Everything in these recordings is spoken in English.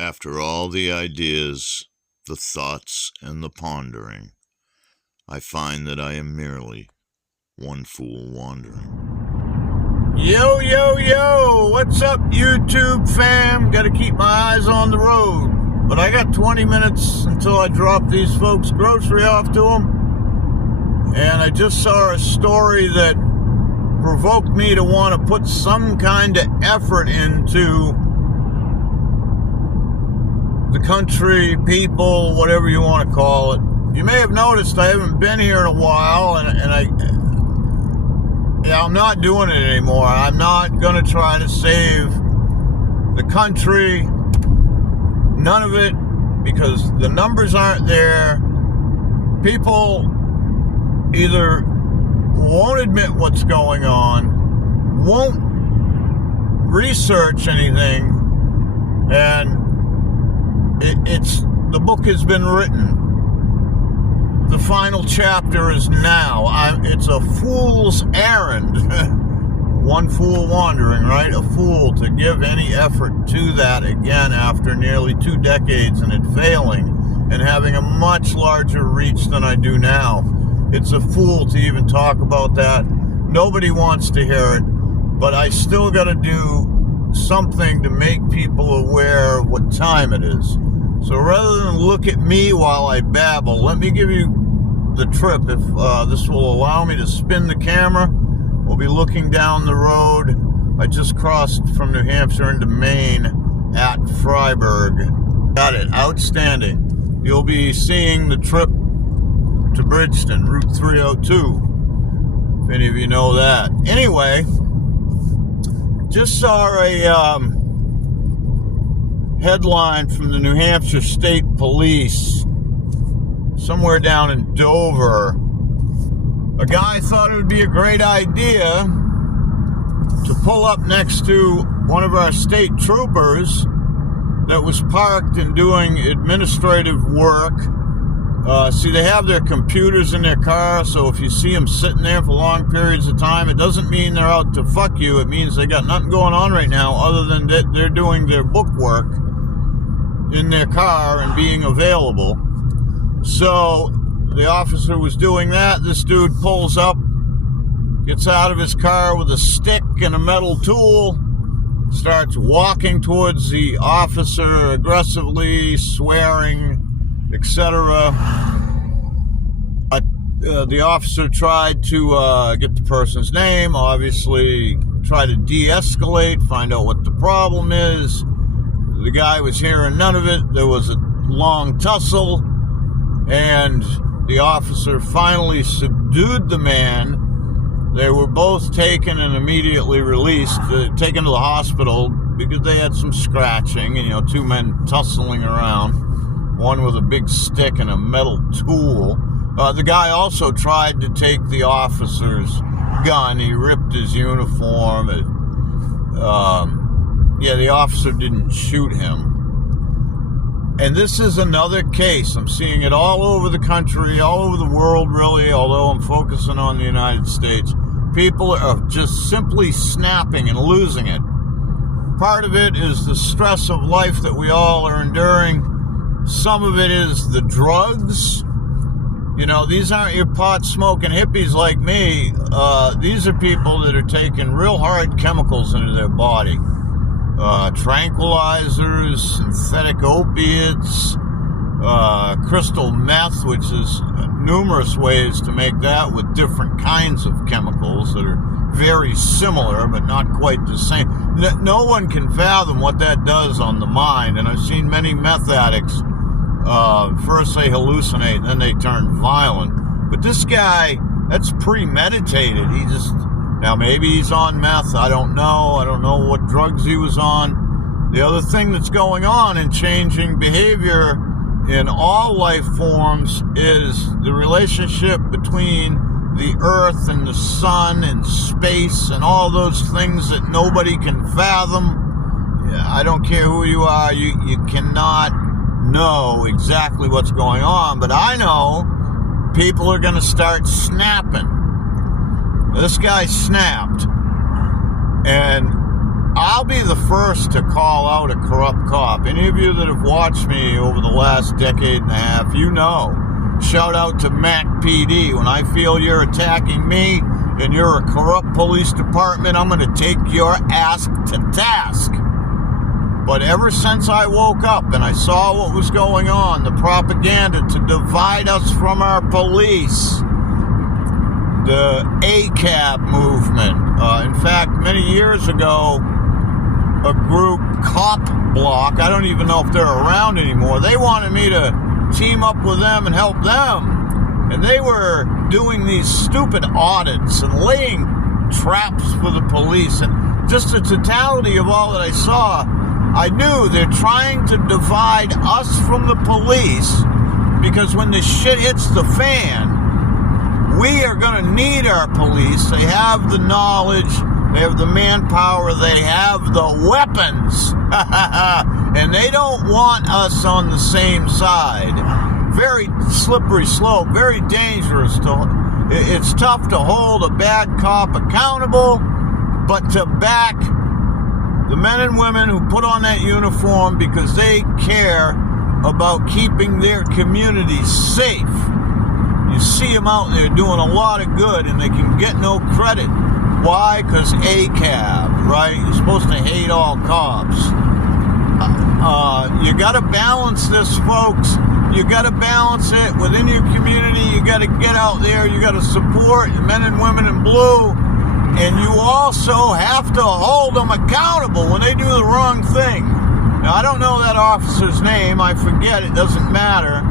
After all the ideas, the thoughts, and the pondering, I find that I am merely one fool wandering. Yo, yo, yo! What's up, YouTube fam? Gotta keep my eyes on the road. But I got 20 minutes until I drop these folks' grocery off to them. And I just saw a story that provoked me to want to put some kind of effort into the country, people, whatever you want to call it. You may have noticed I haven't been here in a while, and I'm not doing it anymore. I'm not going to try to save the country, none of it, because the numbers aren't there. People either won't admit what's going on, won't research anything, and the book has been written. The final chapter is now. It's a fool's errand. One fool wandering, right? A fool to give any effort to that again after nearly 2 decades and it failing and having a much larger reach than I do now. It's a fool to even talk about that. Nobody wants to hear it, but I still got to do something to make people aware of what time it is. So rather than look at me while I babble, let me give you the trip. If this will allow me to spin the camera, we'll be looking down the road. I just crossed from New Hampshire into Maine at Freiburg. Got it. Outstanding. You'll be seeing the trip to Bridgeton, Route 302, if any of you know that. Anyway, just saw a headline from the New Hampshire State Police, somewhere down in Dover. A guy thought it would be a great idea to pull up next to one of our state troopers that was parked and doing administrative work. See, they have their computers in their car, so if you see them sitting there for long periods of time, it doesn't mean they're out to fuck you. It means they got nothing going on right now other than that they're doing their book work in their car and being available. So the officer was doing that. This dude pulls up, gets out of his car with a stick and a metal tool, starts walking towards the officer aggressively, swearing, etc. The officer tried to get the person's name, obviously try to de-escalate, find out what the problem is. The guy was hearing none of it. There was a long tussle, and the officer finally subdued the man. They were both taken and immediately released, taken to the hospital because they had some scratching, and 2 men tussling around, one with a big stick and a metal tool. The guy also tried to take the officer's gun. He ripped his uniform. The officer didn't shoot him. And this is another case. I'm seeing it all over the country, all over the world, really, although I'm focusing on the United States. People are just simply snapping and losing it. Part of it is the stress of life that we all are enduring. Some of it is the drugs. These aren't your pot-smoking hippies like me. These are people that are taking real hard chemicals into their body. Tranquilizers, synthetic opiates, crystal meth, which is numerous ways to make that with different kinds of chemicals that are very similar but not quite the same. No one can fathom what that does on the mind, and I've seen many meth addicts first they hallucinate and then they turn violent. But this guy, that's premeditated. Now, maybe he's on meth. I don't know. I don't know what drugs he was on. The other thing that's going on in changing behavior in all life forms is the relationship between the earth and the sun and space and all those things that nobody can fathom. I don't care who you are. You cannot know exactly what's going on. But I know people are going to start snapping. This guy snapped, and I'll be the first to call out a corrupt cop. Any of you that have watched me over the last decade and a half, you know. Shout out to Mac PD. When I feel you're attacking me and you're a corrupt police department, I'm going to take your ass to task. But ever since I woke up and I saw what was going on, the propaganda to divide us from our police, the ACAB movement. In fact, many years ago, a group, Cop Block, I don't even know if they're around anymore, they wanted me to team up with them and help them. And they were doing these stupid audits and laying traps for the police. And just the totality of all that I saw, I knew they're trying to divide us from the police, because when the shit hits the fan, we are going to need our police. They have the knowledge, they have the manpower, they have the weapons, and they don't want us on the same side. Very slippery slope, very dangerous. It's tough to hold a bad cop accountable, but to back the men and women who put on that uniform because they care about keeping their communities safe. You see them out there doing a lot of good, and they can get no credit. Why? Because ACAB, right? You're supposed to hate all cops. You got to balance this, folks. You got to balance it within your community. You got to get out there. You got to support the men and women in blue. And you also have to hold them accountable when they do the wrong thing. Now, I don't know that officer's name. I forget. It doesn't matter.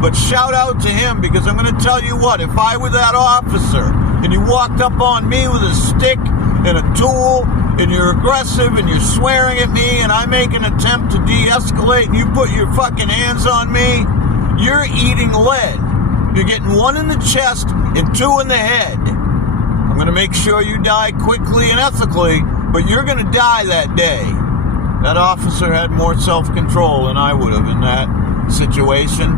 But shout out to him, because I'm going to tell you what, if I were that officer and you walked up on me with a stick and a tool and you're aggressive and you're swearing at me and I make an attempt to de-escalate and you put your fucking hands on me, you're eating lead. You're getting one in the chest and two in the head. I'm going to make sure you die quickly and ethically, but you're going to die that day. That officer had more self-control than I would have in that situation.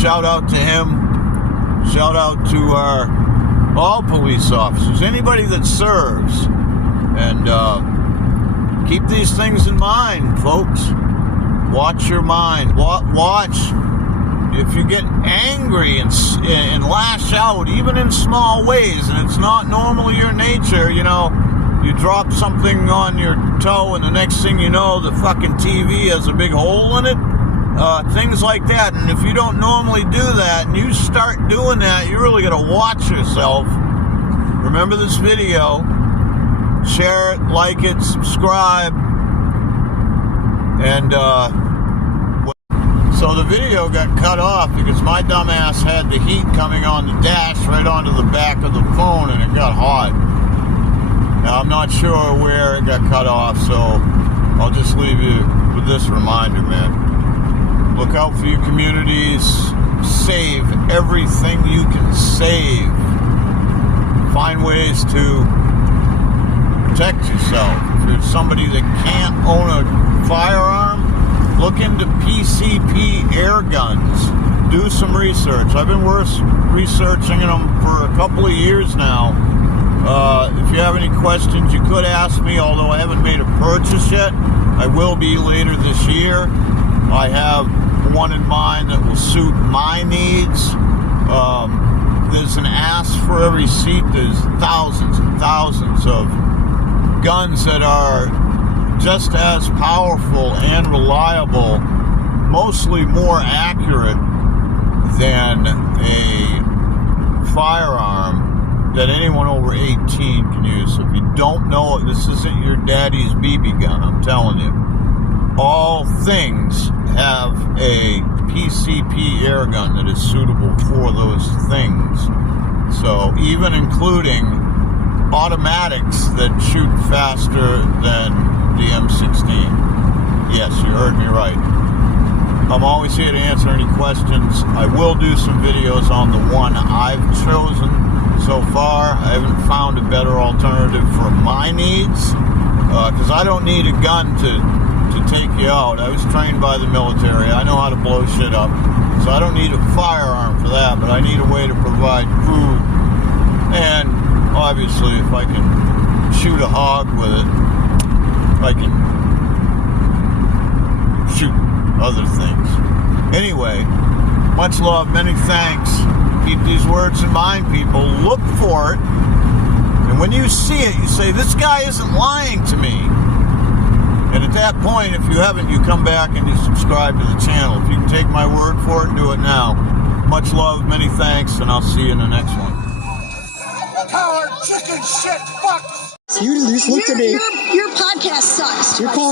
Shout out to him. Shout out to all police officers, anybody that serves. And keep these things in mind, folks. Watch your mind. Watch. If you get angry and lash out, even in small ways, and it's not normally your nature, you know, you drop something on your toe and the next thing you know, the fucking TV has a big hole in it. Things like that. And if you don't normally do that and you start doing that, you really got to watch yourself. Remember this video. Share it, like it, subscribe. And so the video got cut off because my dumbass had the heat coming on the dash right onto the back of the phone, and it got hot. Now I'm not sure where it got cut off, so I'll just leave you with this reminder, man. Look out for your communities. Save everything you can save. Find ways to protect yourself. If you're somebody that can't own a firearm, look into PCP air guns. Do some research. I've been researching them for a couple of years now. If you have any questions, you could ask me, although I haven't made a purchase yet. I will be later this year. I have one in mind that will suit my needs. There's an ass for every seat. There's thousands and thousands of guns that are just as powerful and reliable, mostly more accurate than a firearm that anyone over 18 can use. So if you don't know it, this isn't your daddy's BB gun, I'm telling you. All things have a PCP air gun that is suitable for those things. So even including automatics that shoot faster than the M16. Yes, you heard me right. I'm always here to answer any questions. I will do some videos on the one I've chosen so far. I haven't found a better alternative for my needs, because I don't need a gun to take you out. I was trained by the military. I know how to blow shit up. So I don't need a firearm for that, but I need a way to provide food. And obviously, if I can shoot a hog with it, I can shoot other things. Anyway, much love, many thanks. Keep these words in mind, people. Look for it. And when you see it, you say, this guy isn't lying to me. And at that point, if you haven't, you come back and you subscribe to the channel. If you can take my word for it, do it now. Much love, many thanks, and I'll see you in the next one. Coward, chicken shit, fuck! You just looked at me. Your podcast sucks. You're calling.